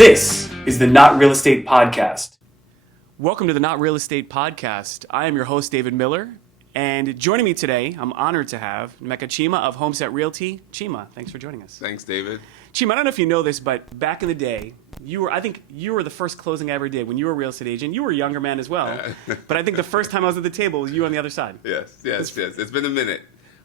This is the Not Real Estate Podcast. Welcome to the Not Real Estate Podcast. I am your host, David Miller, and joining me today, I'm honored to have Nnaemeka Chima of Homeset Realty. Chima, thanks for joining us. Thanks, David. Chima, I don't know if you know this, but back in the day, I think you were the first closing I ever did when you were a real estate agent. You were a younger man as well, but I think the first time I was at the table was you on the other side. Yes. It's been a minute.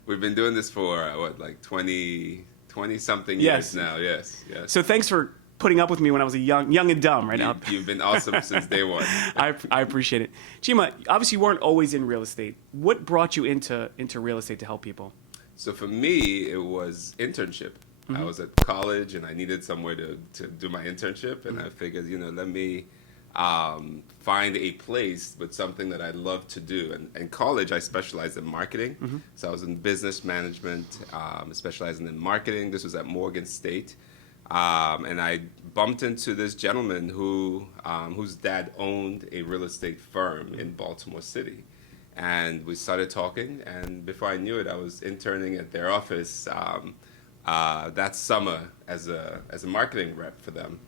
We've been doing this for, 20-something years now. Yes. So thanks for putting up with me when I was a young and dumb, right now. You've been awesome since day one. I appreciate it. Chima, obviously you weren't always in real estate. What brought you into real estate to help people? So for me, it was internship. I was at college and I needed somewhere to do my internship, and I figured, let me find a place with something that I love to do. And in college, I specialized in marketing. So I was in business management, specializing in marketing. This was at Morgan State. And I bumped into this gentleman whose dad owned a real estate firm in Baltimore City. And we started talking, and before I knew it, I was interning at their office that summer as a marketing rep for them.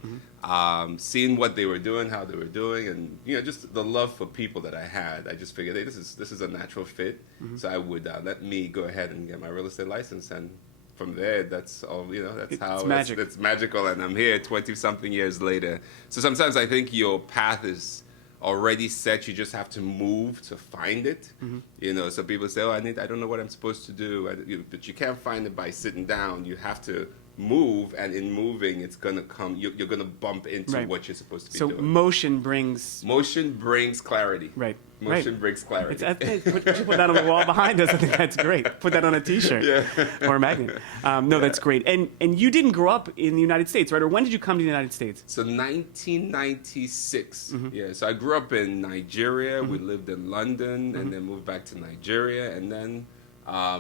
Seeing what they were doing, how they were doing, and just the love for people that I had, I just figured, hey, this is a natural fit. So I would let me go ahead and get my real estate license, and from there, that's all, that's how it's magical, and I'm here 20-something years later. So sometimes I think your path is already set. You just have to move to find it. So people say, I don't know what I'm supposed to do. But you can't find it by sitting down. You have to move, and in moving, it's going to come. You're going to bump into what you're supposed to be doing. So motion brings clarity. Right. Motion brings clarity. Put that on the wall behind us. I think that's great. Put that on a T-shirt or a magnet. That's great. And you didn't grow up in the United States, right? Or when did you come to the United States? So 1996. Yeah. So I grew up in Nigeria. We lived in London, and then moved back to Nigeria, and then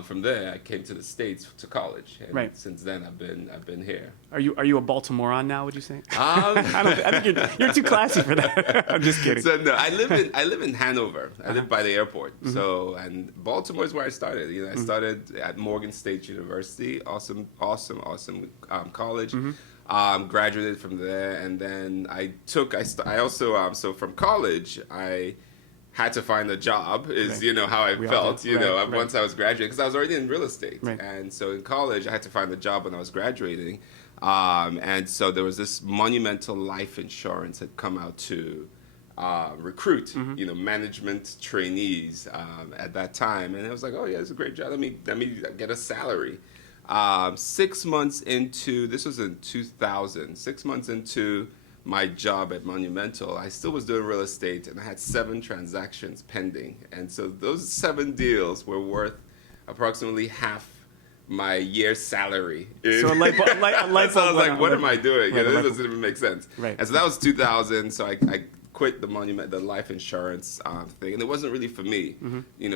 from there I came to the States to college. And since then I've been here. Are you a Baltimorean now? Would you say? I think you're too classy for that. I'm just kidding. So no, I live in Hanover. I live by the airport. So, and Baltimore is where I started. I started at Morgan State University. Awesome college. Graduated from there, and then so from college I had to find a job how I felt, once I was graduating, because I was already in real estate. And so in college, I had to find a job when I was graduating. And so there was this Monumental life insurance had come out to recruit, management trainees at that time. And I was like, oh yeah, it's a great job. Let me get a salary. 6 months into, this was in 2000, 6 months into my job at Monumental, I still was doing real estate, and I had 7 transactions pending. And so those 7 deals were worth approximately half my year's salary. So a light bulb so I was like, what am I doing? This doesn't even make sense. And so that was 2000. So I quit the life insurance thing, and it wasn't really for me,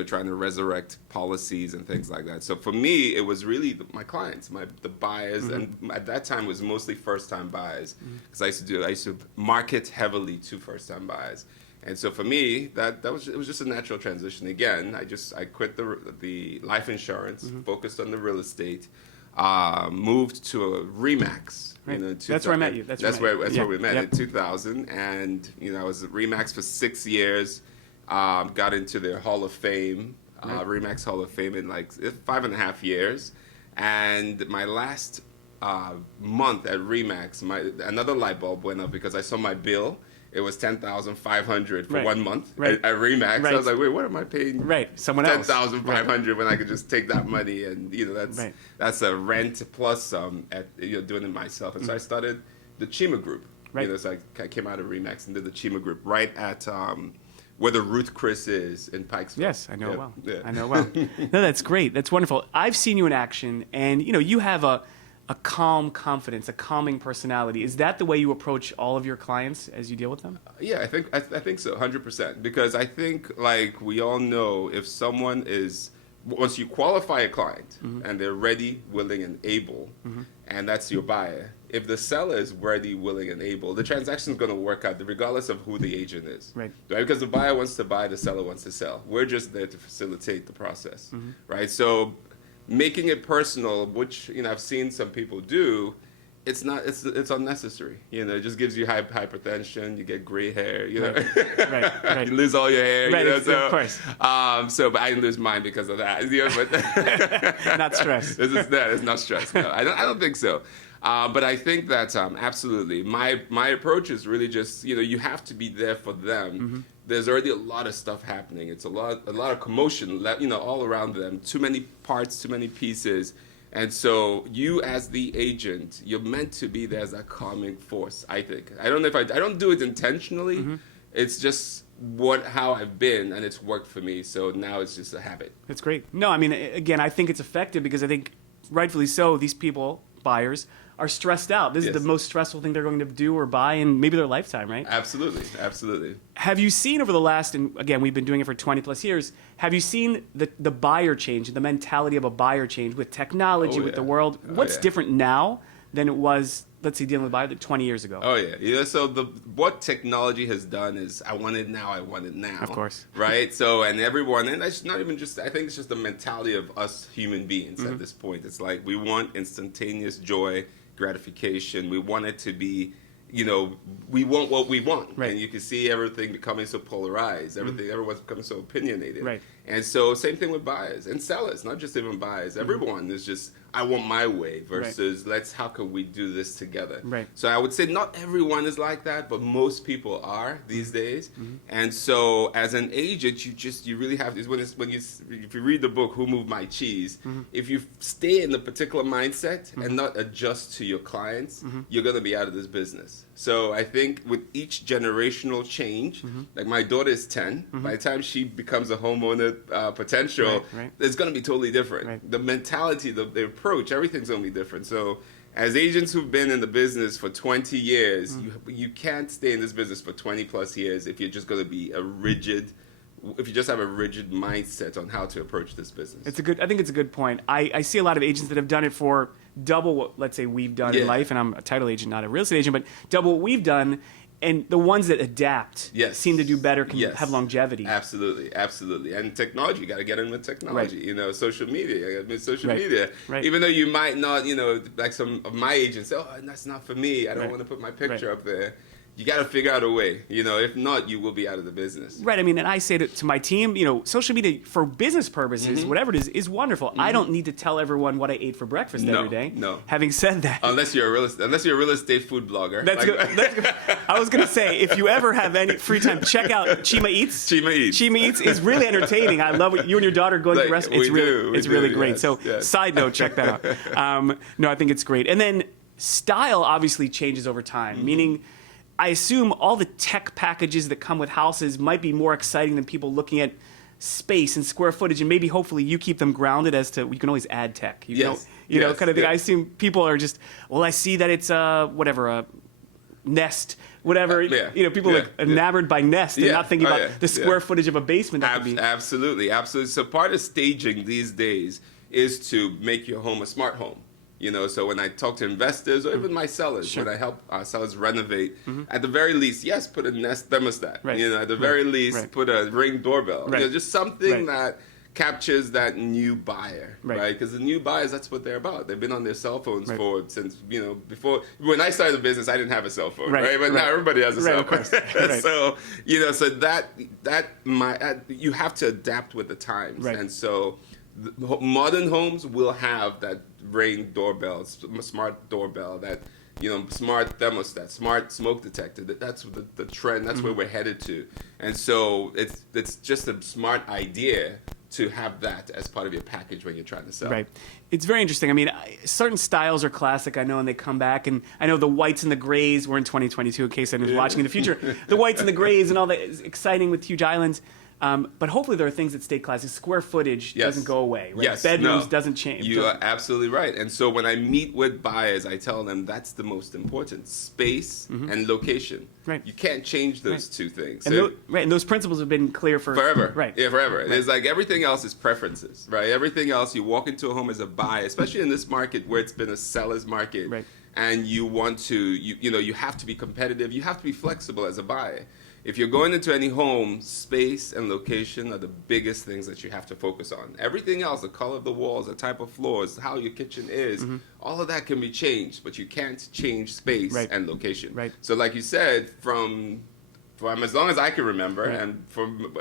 trying to resurrect policies and things like that. So for me, it was really my clients, the buyers, and at that time it was mostly first-time buyers, because I used to market heavily to first-time buyers. And so for me, it was just a natural transition. Again, I quit the life insurance, focused on the real estate, moved to a Remax. That's where I met you. That's where we met in 2000, and I was at Remax for 6 years. Got into their Hall of Fame, Remax Hall of Fame, in 5.5 years. And my last month at Remax, another light bulb went up, because I saw my bill. It was $10,500 for 1 month at Remax. I was like, wait, what am I paying? Someone else. $10,500 when I could just take that money, and that's a rent plus doing it myself. And so I started the Chima Group. So I came out of Remax and did the Chima Group right at where the Ruth Chris is in Pikesville. Yes, I know it well. Yeah. I know well. No, that's great. That's wonderful. I've seen you in action, and you have a calm confidence, a calming personality. Is that the way you approach all of your clients as you deal with them? Yeah, I think so, 100%. Because I think, we all know, if someone is, once you qualify a client and they're ready, willing, and able, and that's your buyer, if the seller is ready, willing, and able, the transaction is going to work out regardless of who the agent is. Right? Because the buyer wants to buy, the seller wants to sell. We're just there to facilitate the process. Right? So making it personal, which I've seen some people do, it's not. It's unnecessary. It just gives you hypertension. You get gray hair. Right. You lose all your hair. Right. So, of course. But I didn't lose mine because of that. But Not stress. It's not stress. No, I don't think so. But I think that absolutely, my approach is really just you have to be there for them. Mm-hmm. There's already a lot of stuff happening. It's a lot of commotion, all around them. Too many parts, too many pieces. And so you as the agent, you're meant to be there as a calming force, I think. I don't do it intentionally. Mm-hmm. It's just how I've been, and it's worked for me. So now it's just a habit. That's great. No, I mean, again, I think it's effective because I think rightfully so, these people, buyers, are stressed out. This is the most stressful thing they're going to do or buy in maybe their lifetime, right? Absolutely. Have you seen over the last, and again, we've been doing it for 20 plus years, have you seen the buyer change, the mentality of a buyer change with technology, with the world? What's different now than it was, let's say, dealing with a buyer 20 years ago? Oh, yeah. So what technology has done is I want it now. Of course. Right? So, and everyone, and it's not even just, I think it's just the mentality of us human beings at this point. It's like we want instantaneous joy, gratification. We want it to be, we want what we want. Right. And you can see everything becoming so polarized. Everyone's becoming so opinionated. Right. And so same thing with buyers and sellers, not just even buyers. Everyone is just, I want my way versus how can we do this together? Right. So I would say not everyone is like that, but most people are these days. Mm-hmm. And so as an agent, you really have to, if you read the book, Who Moved My Cheese, if you stay in a particular mindset and not adjust to your clients, you're going to be out of this business. So I think with each generational change, like my daughter is 10, by the time she becomes a homeowner potential, it's going to be totally different. Right. The mentality, the approach, everything's going to be different. So as agents who've been in the business for 20 years, you can't stay in this business for 20 plus years if you're just going to be if you just have a rigid mindset on how to approach this business. I think it's a good point. I see a lot of agents that have done it for double what, let's say, we've done in life, and I'm a title agent, not a real estate agent, but double what we've done. And the ones that adapt seem to do better, can have longevity. Absolutely. And technology, you got to get in with technology. Right. Social media. Media. Right. Even though you might not, like some of my agents say, oh, that's not for me. I don't want to put my picture up there. You got to figure out a way. If not, you will be out of the business. Right. I mean, and I say to my team, social media for business purposes, whatever it is wonderful. I don't need to tell everyone what I ate for breakfast every day. No. Having said that, unless you're a real estate food blogger. That's good. I was going to say, if you ever have any free time, check out Chima Eats. Chima Eats is really entertaining. I love it. You and your daughter going to the restaurant. It's really great. Yes, so, side note, check that out. No, I think it's great. And then style obviously changes over time, meaning I assume all the tech packages that come with houses might be more exciting than people looking at space and square footage, and maybe hopefully you keep them grounded as to, you can always add tech. You know, kind of thing. I assume people are just, I see that it's a Nest, whatever. People are enamored by Nest and not thinking about the square footage of a basement that could be. Absolutely. So part of staging these days is to make your home a smart home. So when I talk to investors or even my sellers, when I help sellers renovate, at the very least, put a Nest thermostat. Right. At the very least, put a Ring doorbell. Right. Just something that captures that new buyer, right? Because the new buyers, that's what they're about. They've been on their cell phones since before. When I started the business, I didn't have a cell phone, right? But now everybody has a cell phone. So so that you have to adapt with the times, and so. Modern homes will have that Ring doorbell, smart doorbell, that smart thermostat, smart smoke detector. That's the trend. That's where we're headed to. And so it's just a smart idea to have that as part of your package when you're trying to sell. Right. It's very interesting. I mean, certain styles are classic, I know, and they come back. And I know the whites and the grays, we're in 2022 in case anyone's watching in the future. The whites and the grays and all that is exciting with huge islands. But hopefully there are things that stay classic. Square footage doesn't go away. Right? Bedrooms doesn't change. You are absolutely right. And so when I meet with buyers, I tell them that's the most important. Space and location. Right. You can't change those two things. And and those principles have been clear forever. Right. Yeah, forever. Right. It's like everything else is preferences, right? Everything else, you walk into a home as a buyer, especially in this market where it's been a seller's market. Right. And you want to, you have to be competitive. You have to be flexible as a buyer. if you're going into any home, space and location are the biggest things that you have to focus on. Everything else, the color of the walls, the type of floors, how your kitchen is, all of that can be changed, but you can't change space and location. Right. So like you said, from as long as I can remember, and from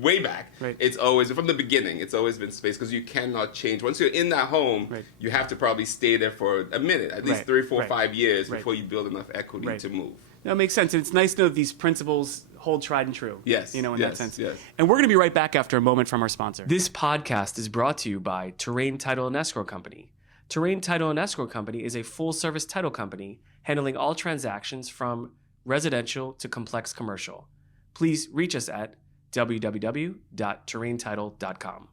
way back, it's always from the beginning. It's always been space, because you cannot change. Once you're in that home, you have to probably stay there for a minute, at least 3, 4, 5 years before you build enough equity to move. That makes sense, and it's nice to know that these principles hold tried and true. Yes, in that sense. Yes. And we're going to be right back after a moment from our sponsor. This podcast is brought to you by Terrain Title and Escrow Company. Terrain Title and Escrow Company is a full-service title company handling all transactions from residential to complex commercial. Please reach us at www.terraintitle.com.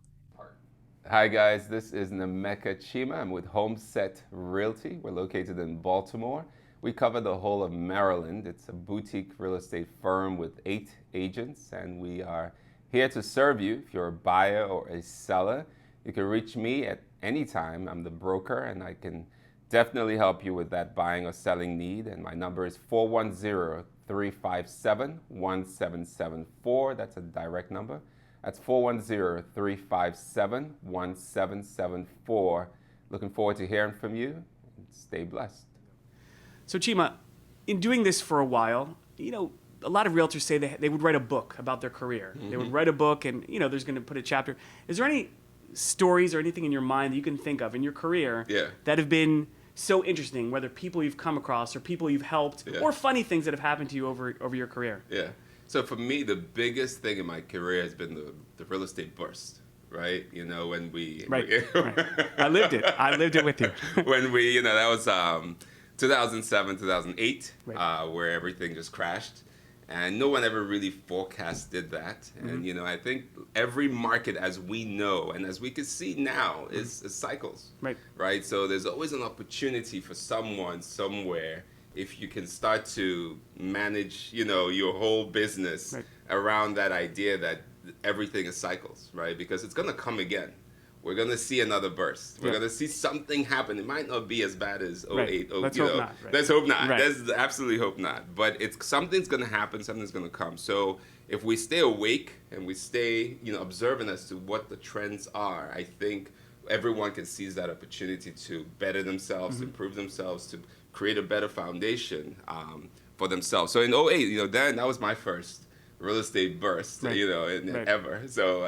Hi guys, this is Nnaemeka Chima. I'm with Homeset Realty. We're located in Baltimore. We cover the whole of Maryland. It's a boutique real estate firm with 8 agents, and we are here to serve you. If you're a buyer or a seller, you can reach me at any time. I'm the broker, and I can definitely help you with that buying or selling need. And my number is 410-357-1774. That's a direct number. That's 410-357-1774. Looking forward to hearing from you. Stay blessed. So Chima, in doing this for a while, a lot of realtors say they would write a book about their career. They would write a book, and there's going to put a chapter. Is there any stories or anything in your mind that you can think of in your career that have been so interesting, whether people you've come across or people you've helped, or funny things that have happened to you over your career? Yeah. So for me, the biggest thing in my career has been the real estate burst, right? When we... Right. I lived it with you. When we, that was 2007, 2008, where everything just crashed. And no one ever really forecasted that. And, I think every market, as we know, and as we can see now, is cycles. Right? So there's always an opportunity for someone somewhere, if you can start to manage, your whole business around that idea that everything is cycles, right? Because it's going to come again. We're going to see another burst. We're going to see something happen. It might not be as bad as 08. Let's hope not. Let's hope not. Let's absolutely hope not. But something's going to happen. Something's going to come. So if we stay awake and we stay, observant as to what the trends are, I think everyone can seize that opportunity to better themselves, improve themselves, to create a better foundation for themselves. So in 08, then that was my first real estate burst, ever. So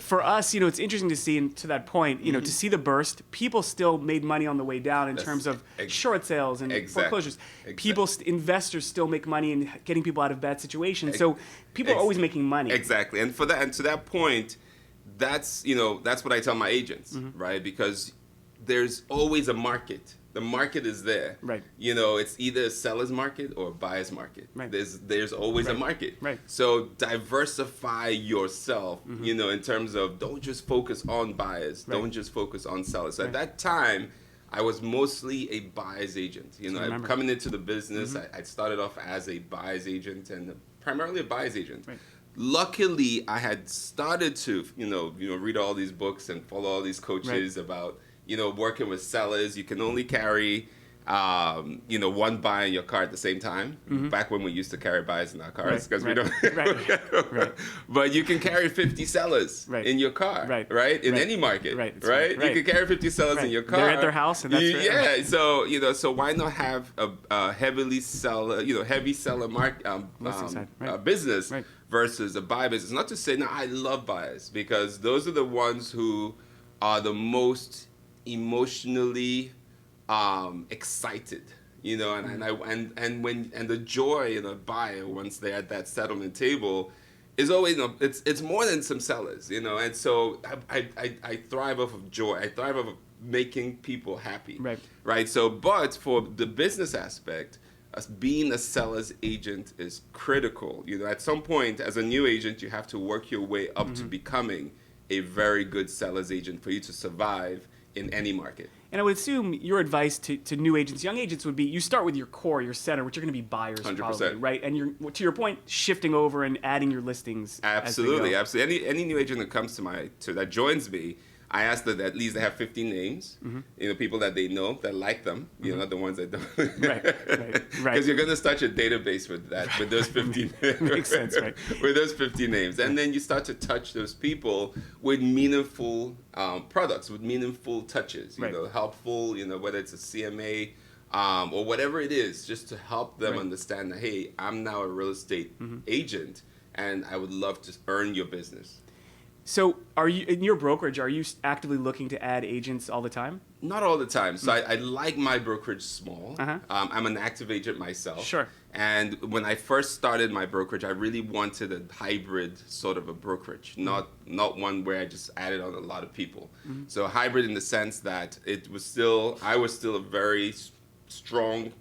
for us, it's interesting to see, and to that point, to see the burst, people still made money on the way down in terms of short sales and foreclosures. Investors still make money in getting people out of bad situations. So people are always making money. Exactly. And to that point, that's what I tell my agents, right? Because there's always a market. The market is there. Right. It's either a seller's market or a buyer's market. Right. There's always a market. Right. So diversify yourself, in terms of don't just focus on buyers. Right. Don't just focus on sellers. So at that time, I was mostly a buyer's agent. I'm coming into the business. I started off as a buyer's agent and primarily a buyer's agent. Right. Luckily, I had started to, read all these books and follow all these coaches about working with sellers. You can only carry, one buyer in your car at the same time. Back when we used to carry buyers in our cars, because we don't. But you can carry 50 sellers in your car, right? In any market, right? You can carry 50 sellers in your car. They're at their house, and that's So so why not have a heavy seller business versus a buy business? Not to say now I love buyers, because those are the ones who are the most emotionally excited, and the joy in a buyer once they're at that settlement table is always, it's more than some sellers, and so I thrive off of joy. I thrive off of making people happy, right? So, but for the business aspect, being a seller's agent is critical. At some point as a new agent, you have to work your way up to becoming a very good seller's agent for you to survive in any market. And I would assume your advice to new agents, young agents, would be you start with your core, your center, which are going to be buyers 100%. Probably, right? And you're, to your point, shifting over and adding your listings. Absolutely. Any new agent that comes that joins me, I ask that at least they have 15 names, people that they know that like them, not the ones that don't. Right. you're going to start your database with that, with those 50 Makes sense, right. with those 50 names. And then you start to touch those people with meaningful products, with meaningful touches, Right. helpful, whether it's a CMA, or whatever it is, just to help them Right. understand that, hey, I'm now a real estate agent, and I would love to earn your business. So are you, in your brokerage, are you actively looking to add agents all the time? Not all the time. So I like my brokerage small. Uh-huh. I'm an active agent myself. Sure. And when I first started my brokerage, I really wanted a hybrid sort of a brokerage, not one where I just added on a lot of people. So hybrid in the sense that I was still a very strong,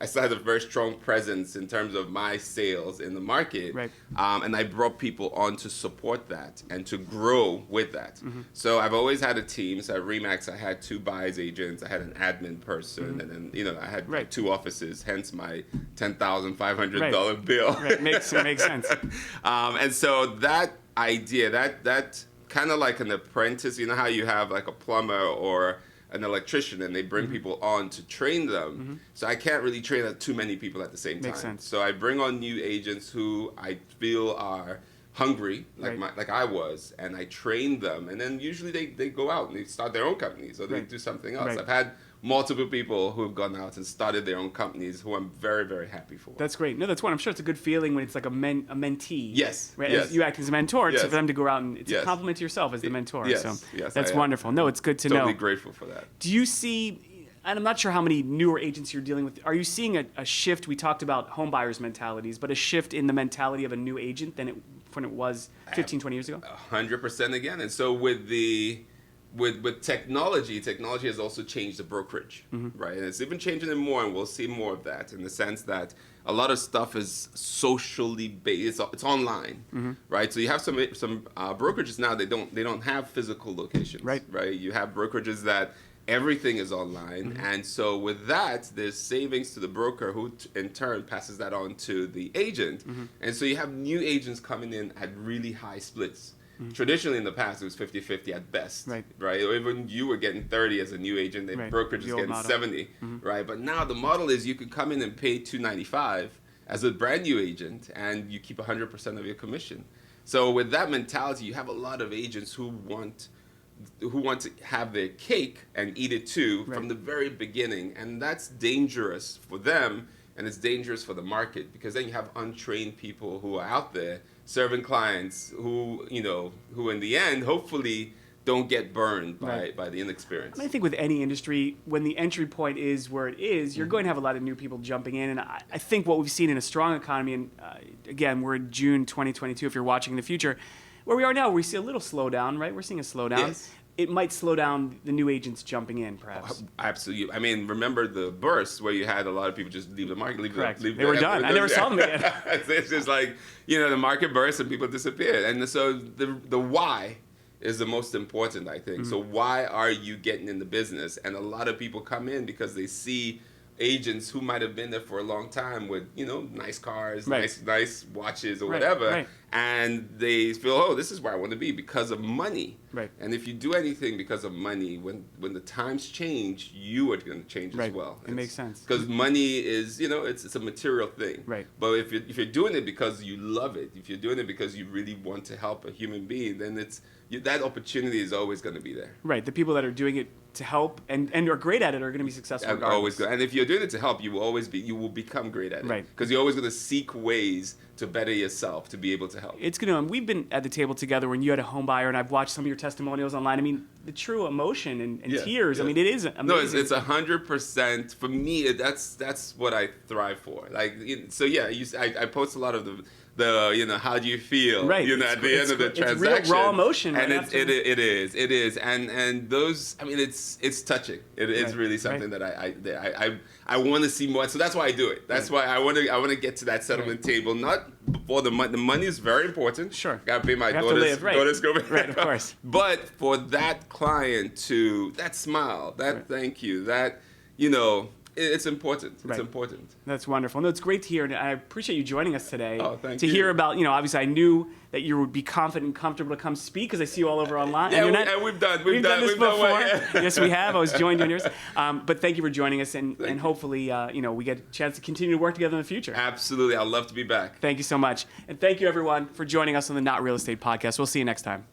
I still had a very strong presence in terms of my sales in the market. Right. And I brought people on to support that and to grow with that. So I've always had a team. So at Remax, I had 2 buyers agents. I had an admin person. And then, I had Right. 2 offices, hence my $10,500 bill. Right. Makes sense. And so that idea, that kind of like an apprentice, how you have like a plumber or an electrician and they bring people on to train them. So I can't really train too many people at the same time. Makes sense. So I bring on new agents who I feel are hungry, like Right. like I was, and I train them. And then usually they go out and they start their own companies or they Right. do something else. Right. I've had multiple people who have gone out and started their own companies who I'm very, very happy for. That's great. No, that's one. I'm sure it's a good feeling when it's like a mentee. Yes, Right. yes. As you act as a mentor, Yes. for them to go out and it's a Yes. compliment to yourself as the mentor. Yes, So yes, that's I am. wonderful. No, it's good to Totally know. grateful for that. Do you see, and I'm not sure how many newer agents you're dealing with, are you seeing a shift? We talked about home buyers' mentalities, but a shift in the mentality of a new agent than when it was 15, 20 years ago? 100% again. And so with technology has also changed the brokerage, right? And it's even changing it more, and we'll see more of that in the sense that a lot of stuff is socially based. It's online, right? So you have some brokerages now. They don't have physical locations, Right. You have brokerages that everything is online, and so with that, there's savings to the broker, who in turn passes that on to the agent, and so you have new agents coming in at really high splits. Traditionally in the past, it was 50-50 at best, Right. Or even you were getting 30 as a new agent, the Right. brokerage The is old getting model. 70, right? But now the model is you could come in and pay $295 as a brand new agent, and you keep 100% of your commission. So with that mentality, you have a lot of agents who want to have their cake and eat it too from the very beginning, and that's dangerous for them, and it's dangerous for the market, because then you have untrained people who are out there serving clients who in the end hopefully don't get burned by the inexperience. I think with any industry, when the entry point is where it is, you're going to have a lot of new people jumping in. And I think what we've seen in a strong economy, and again, we're in June 2022, if you're watching in the future, where we are now, we see a little slowdown, right? We're seeing a slowdown. Yes. It might slow down the new agents jumping in, perhaps. Absolutely. I mean, remember the burst where you had a lot of people just leave the market, Correct. leave They were done. I never saw them again. It's just like, the market burst and people disappeared. And so the why is the most important, I think. So why are you getting in the business? And a lot of people come in because they see agents who might have been there for a long time with, nice cars, nice watches or whatever. And they feel, oh, this is where I want to be because of money. Right. And if you do anything because of money, when the times change, you are going to change as well. It makes sense. Because money is, it's a material thing. Right. But if you're doing it because you love it, if you're doing it because you really want to help a human being, then that opportunity is always going to be there. Right. The people that are doing it to help and are great at it are going to be successful regardless. Always good. And if you're doing it to help, you will become great at it. Right. Because you're always going to seek ways to better yourself, to be able to help. It's going to, and we've been at the table together when you had a home buyer, and I've watched some of your testimonials online. I mean, the true emotion and tears. Yeah. I mean, it is amazing. No, it's 100%. For me, that's what I thrive for. I post a lot of the how do you feel? Right. At the end of the transaction. It's real raw emotion. And right? it is. And those, I mean, it's touching. It is really something that I want to see more. So that's why I do it. That's why I want to get to that settlement table. Not before the money. The money is very important. Sure. Got to pay my You have to live, daughter's go. Right, of course. But for that client to that smile, that thank you, that It's important. It's Right. important. That's wonderful. No, it's great to hear, and I appreciate you joining us today. Oh, thank to you. hear about, obviously I knew that you would be confident and comfortable to come speak because I see you all over online. Yeah, and we've done this before. one, yeah. Yes, we have. I was joined in yours. But thank you for joining us, and hopefully, we get a chance to continue to work together in the future. Absolutely. I'd love to be back. Thank you so much. And thank you, everyone, for joining us on the Not Real Estate Podcast. We'll see you next time.